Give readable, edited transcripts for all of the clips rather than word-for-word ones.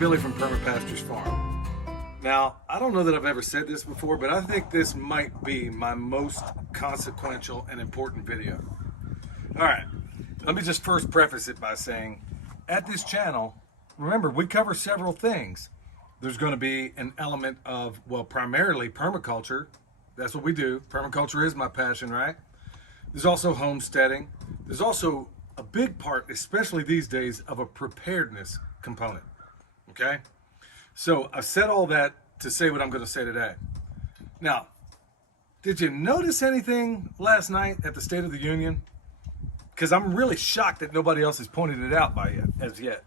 Billy from Perma Pastures Farm. Now, I don't know that I've ever said this before, but I think this might be my most consequential and important video. All right, let me just first preface it by saying, at this channel, remember, we cover several things. There's going to be an element of, well, primarily permaculture. That's what we do. Permaculture is my passion, right? There's also homesteading. There's also a big part, especially these days, of a preparedness component. Okay? So I've said all that to say what I'm going to say today. Now, did you notice anything last night at the State of the Union? Because I'm really shocked that nobody else has pointed it out as yet.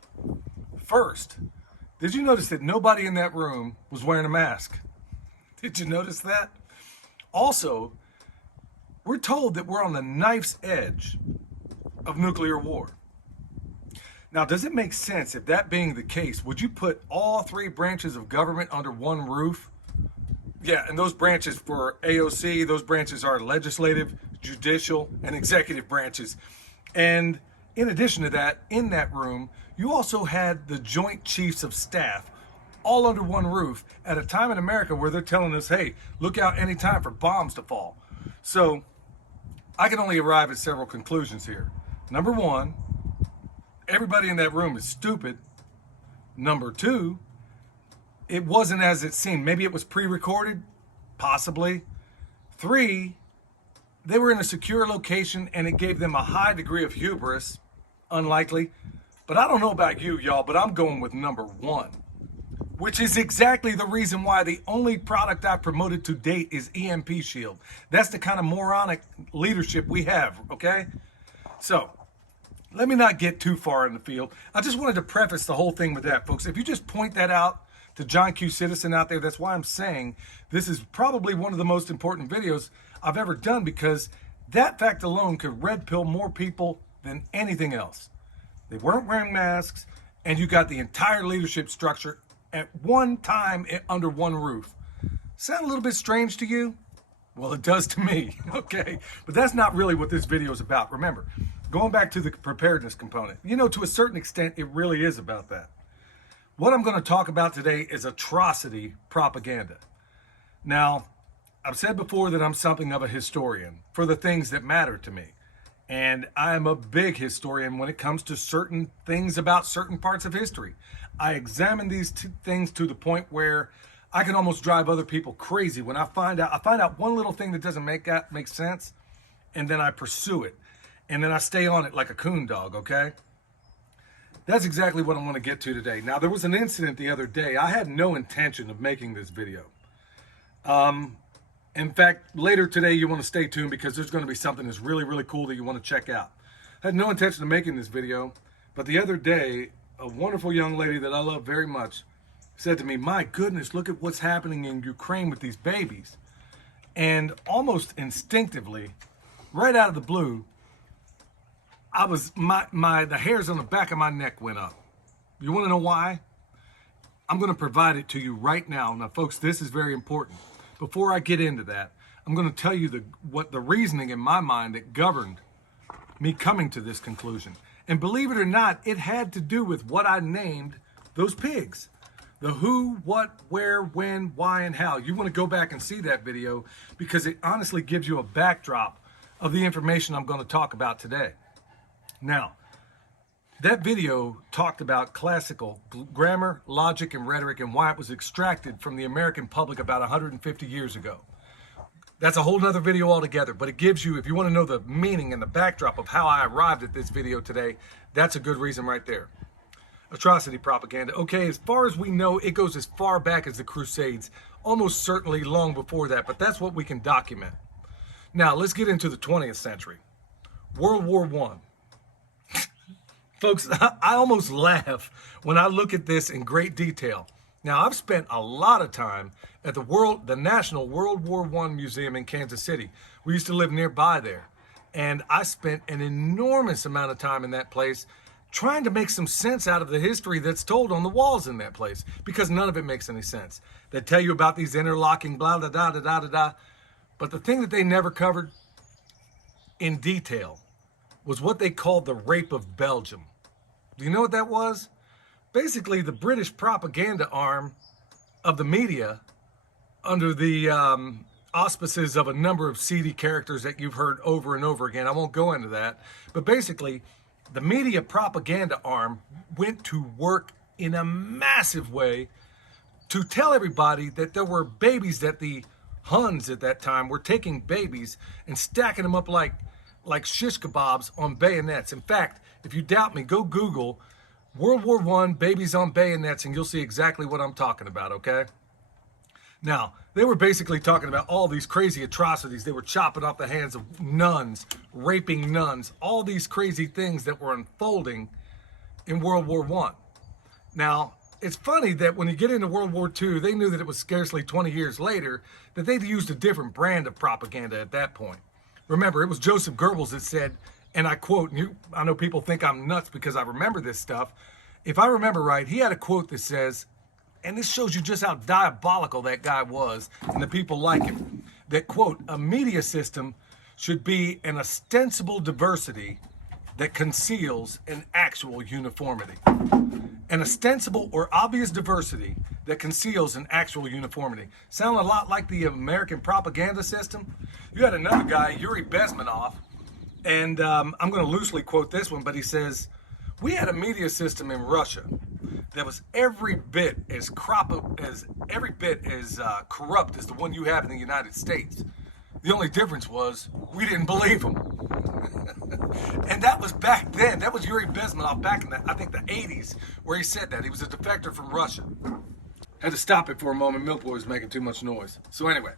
First, did you notice that nobody in that room was wearing a mask? Did you notice that? Also, we're told that we're on the knife's edge of nuclear war. Now, does it make sense, if that being the case, would you put all three branches of government under one roof? Yeah, and those branches for AOC, those branches are legislative, judicial, and executive branches. And in addition to that, in that room, you also had the Joint Chiefs of Staff all under one roof at a time in America where they're telling us, hey, look out any time for bombs to fall. So I can only arrive at several conclusions here. Number one, everybody in that room is stupid. Number two, it wasn't as it seemed. Maybe it was pre-recorded, possibly. Three, they were in a secure location and it gave them a high degree of hubris. Unlikely. But I don't know about you, y'all, but I'm going with number one, which is exactly the reason why the only product I've promoted to date is EMP Shield. That's the kind of moronic leadership we have, okay? So, let me not get too far in the field. I just wanted to preface the whole thing with that, folks. If you just point that out to John Q. Citizen out there, that's why I'm saying this is probably one of the most important videos I've ever done, because that fact alone could red pill more people than anything else. They weren't wearing masks, and you got the entire leadership structure at one time under one roof. Sound a little bit strange to you? Well, it does to me, okay? But that's not really what this video is about. Remember, going back to the preparedness component, you know, to a certain extent, it really is about that. What I'm going to talk about today is atrocity propaganda. Now, I've said before that I'm something of a historian for the things that matter to me. And I am a big historian when it comes to certain things about certain parts of history. I examine these things to the point where I can almost drive other people crazy when I find out one little thing that doesn't make sense, and then I pursue it. And then I stay on it like a coon dog, okay? That's exactly what I want to get to today. Now, there was an incident the other day. I had no intention of making this video. In fact, later today, you want to stay tuned because there's going to be something that's really, really cool that you want to check out. I had no intention of making this video, but the other day, a wonderful young lady that I love very much said to me, my goodness, look at what's happening in Ukraine with these babies. And almost instinctively, right out of the blue, the hairs on the back of my neck went up. You want to know why? I'm going to provide it to you right now. Now, folks, this is very important. Before I get into that, I'm going to tell you what the reasoning in my mind that governed me coming to this conclusion. And believe it or not, it had to do with what I named those pigs. The who, what, where, when, why, and how. You want to go back and see that video because it honestly gives you a backdrop of the information I'm going to talk about today. Now, that video talked about classical grammar, logic, and rhetoric and why it was extracted from the American public about 150 years ago. That's a whole nother video altogether, but it gives you, if you want to know the meaning and the backdrop of how I arrived at this video today, that's a good reason right there. Atrocity propaganda. Okay, as far as we know, it goes as far back as the Crusades, almost certainly long before that, but that's what we can document. Now, let's get into the 20th century. World War I. Folks, I almost laugh when I look at this in great detail. Now, I've spent a lot of time at the National World War I Museum in Kansas City. We used to live nearby there. And I spent an enormous amount of time in that place trying to make some sense out of the history that's told on the walls in that place, because none of it makes any sense. They tell you about these interlocking blah, da, da, da, da, da, da. But the thing that they never covered in detail was what they called the Rape of Belgium. Do you know what that was? basically the British propaganda arm of the media under the auspices of a number of seedy characters that you've heard over and over again. I won't go into that. But basically, the media propaganda arm went to work in a massive way to tell everybody that there were babies, that the Huns at that time were taking babies and stacking them up like shish kebabs on bayonets. In fact, if you doubt me, go Google World War I babies on bayonets and you'll see exactly what I'm talking about, okay? Now, they were basically talking about all these crazy atrocities. They were chopping off the hands of nuns, raping nuns, all these crazy things that were unfolding in World War I. Now, it's funny that when you get into World War II, they knew that it was scarcely 20 years later that they'd used a different brand of propaganda at that point. Remember, it was Joseph Goebbels that said, and I quote, and I know people think I'm nuts because I remember this stuff. If I remember right, he had a quote that says, and this shows you just how diabolical that guy was and the people like him, that, quote, a media system should be an ostensible diversity that conceals an actual uniformity. An ostensible or obvious diversity that conceals an actual uniformity. Sound a lot like the American propaganda system? You had another guy, Yuri Bezmenov, and I'm going to loosely quote this one, but he says, we had a media system in Russia that was every bit as corrupt as the one you have in the United States. The only difference was we didn't believe them. And that was back then. That was Yuri Bezmenov back in the, I think, the 80s, where he said that. He was a defector from Russia. Had to stop it for a moment. Milk Boy was making too much noise. So anyway,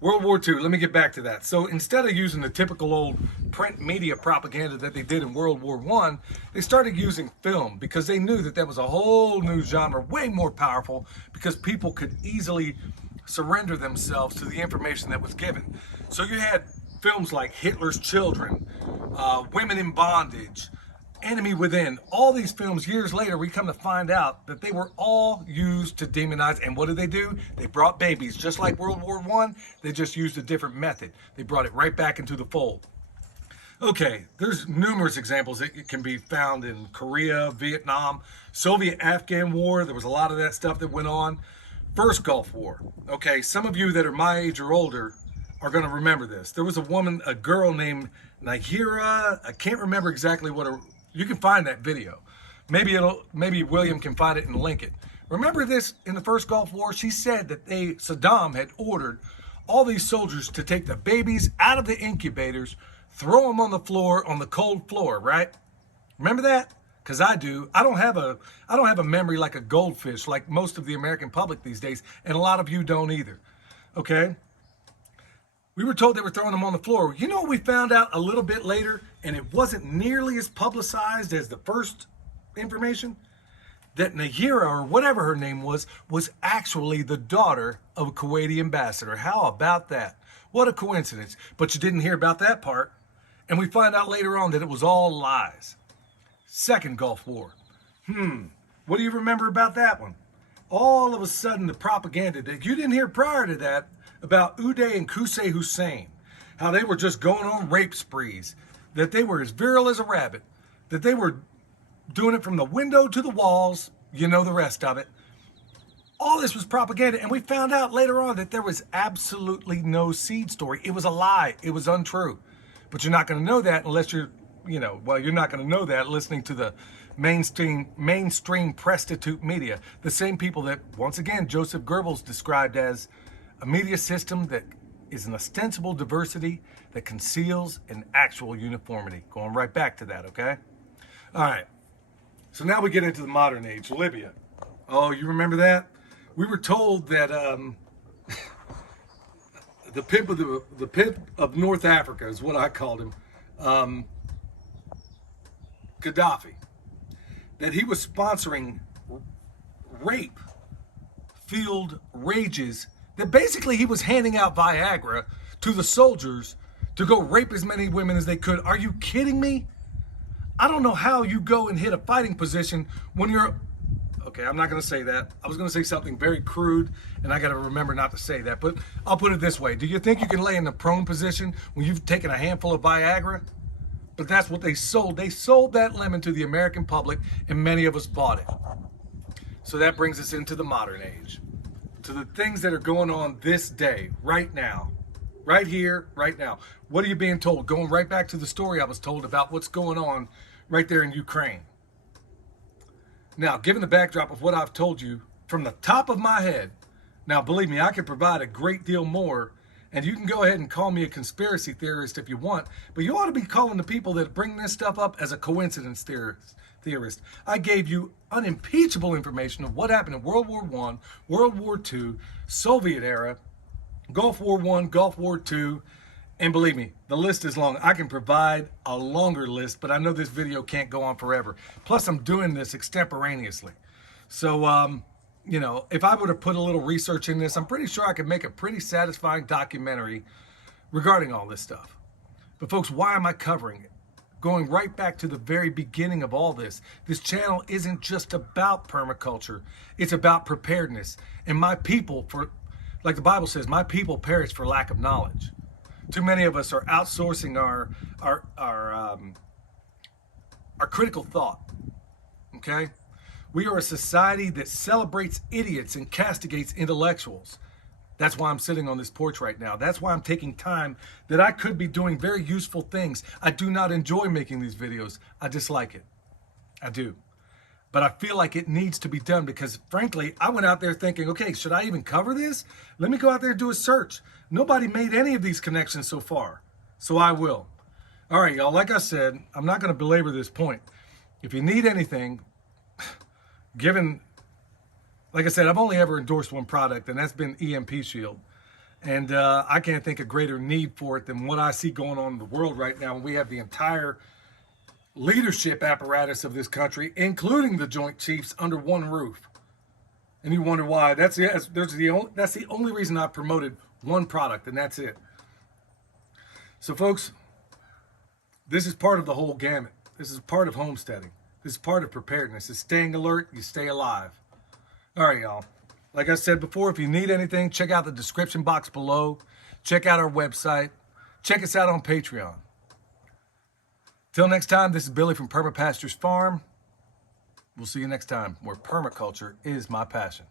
World War II, let me get back to that. So instead of using the typical old print media propaganda that they did in World War I, they started using film because they knew that was a whole new genre, way more powerful, because people could easily surrender themselves to the information that was given. So you had films like Hitler's Children, Women in Bondage, Enemy Within. All these films, years later, we come to find out that they were all used to demonize. And what did they do? They brought babies. Just like World War I, they just used a different method. They brought it right back into the fold. Okay, there's numerous examples that can be found in Korea, Vietnam, Soviet-Afghan War. There was a lot of that stuff that went on. First Gulf War. Okay, some of you that are my age or older are going to remember this. There was a girl named Nahira. I can't remember exactly you can find that video. Maybe William can find it and link it. Remember this, in the first Gulf War, she said that Saddam had ordered all these soldiers to take the babies out of the incubators, throw them on the floor, on the cold floor, right? Remember that? Because I do. I don't have a memory like a goldfish, like most of the American public these days, and a lot of you don't either. Okay? We were told they were throwing them on the floor. You know what we found out a little bit later, and it wasn't nearly as publicized as the first information? That Nahira, or whatever her name was actually the daughter of a Kuwaiti ambassador. How about that? What a coincidence. But you didn't hear about that part. And we find out later on that it was all lies. Second Gulf War. What do you remember about that one? All of a sudden, the propaganda that you didn't hear prior to that about Uday and Qusay Hussein, how they were just going on rape sprees, that they were as virile as a rabbit, that they were doing it from the window to the walls, you know the rest of it. All this was propaganda, and we found out later on that there was absolutely no seed story. It was a lie. It was untrue. But you're not going to know that unless you're not going to know that listening to the mainstream prostitute media. The same people that, once again, Joseph Goebbels described as a media system that is an ostensible diversity that conceals an actual uniformity. Going right back to that, okay? All right. So now we get into the modern age, Libya. Oh, you remember that? We were told that the pimp of North Africa is what I called him, Gaddafi, that he was sponsoring rape field rages, that basically he was handing out Viagra to the soldiers to go rape as many women as they could. Are you kidding me? I don't know how you go and hit a fighting position when you're... Okay, I'm not going to say that. I was going to say something very crude, and I got to remember not to say that. But I'll put it this way. Do you think you can lay in the prone position when you've taken a handful of Viagra? But that's what they sold. They sold that lemon to the American public, and many of us bought it. So that brings us into the modern age, to the things that are going on this day, right now, right here, right now. What are you being told? Going right back to the story I was told about what's going on right there in Ukraine. Now, given the backdrop of what I've told you from the top of my head, now believe me, I can provide a great deal more, and you can go ahead and call me a conspiracy theorist if you want, but you ought to be calling the people that bring this stuff up as a coincidence theorist. I gave you unimpeachable information of what happened in World War I, World War II, Soviet era, Gulf War I, Gulf War II, and believe me, the list is long. I can provide a longer list, but I know this video can't go on forever. Plus, I'm doing this extemporaneously. So, you know, if I were to put a little research in this, I'm pretty sure I could make a pretty satisfying documentary regarding all this stuff. But folks, why am I covering it? Going right back to the very beginning of all this, this channel isn't just about permaculture. It's about preparedness. And my people, like the Bible says, my people perish for lack of knowledge. Too many of us are outsourcing our critical thought. Okay? We are a society that celebrates idiots and castigates intellectuals. That's why I'm sitting on this porch right now. That's why I'm taking time that I could be doing very useful things. I do not enjoy making these videos. I dislike it. I do. But I feel like it needs to be done because, frankly, I went out there thinking, okay, should I even cover this? Let me go out there and do a search. Nobody made any of these connections so far, so I will. All right, y'all, like I said, I'm not going to belabor this point. If you need anything, like I said, I've only ever endorsed one product, and that's been EMP Shield. And I can't think of greater need for it than what I see going on in the world right now. And we have the entire leadership apparatus of this country, including the Joint Chiefs, under one roof. And you wonder why. That's the only reason I've promoted one product, and that's it. So, folks, this is part of the whole gamut. This is part of homesteading. This is part of preparedness. It's staying alert. You stay alive. All right, y'all. Like I said before, if you need anything, check out the description box below. Check out our website. Check us out on Patreon. Till next time, this is Billy from Perma Pastures Farm. We'll see you next time, where permaculture is my passion.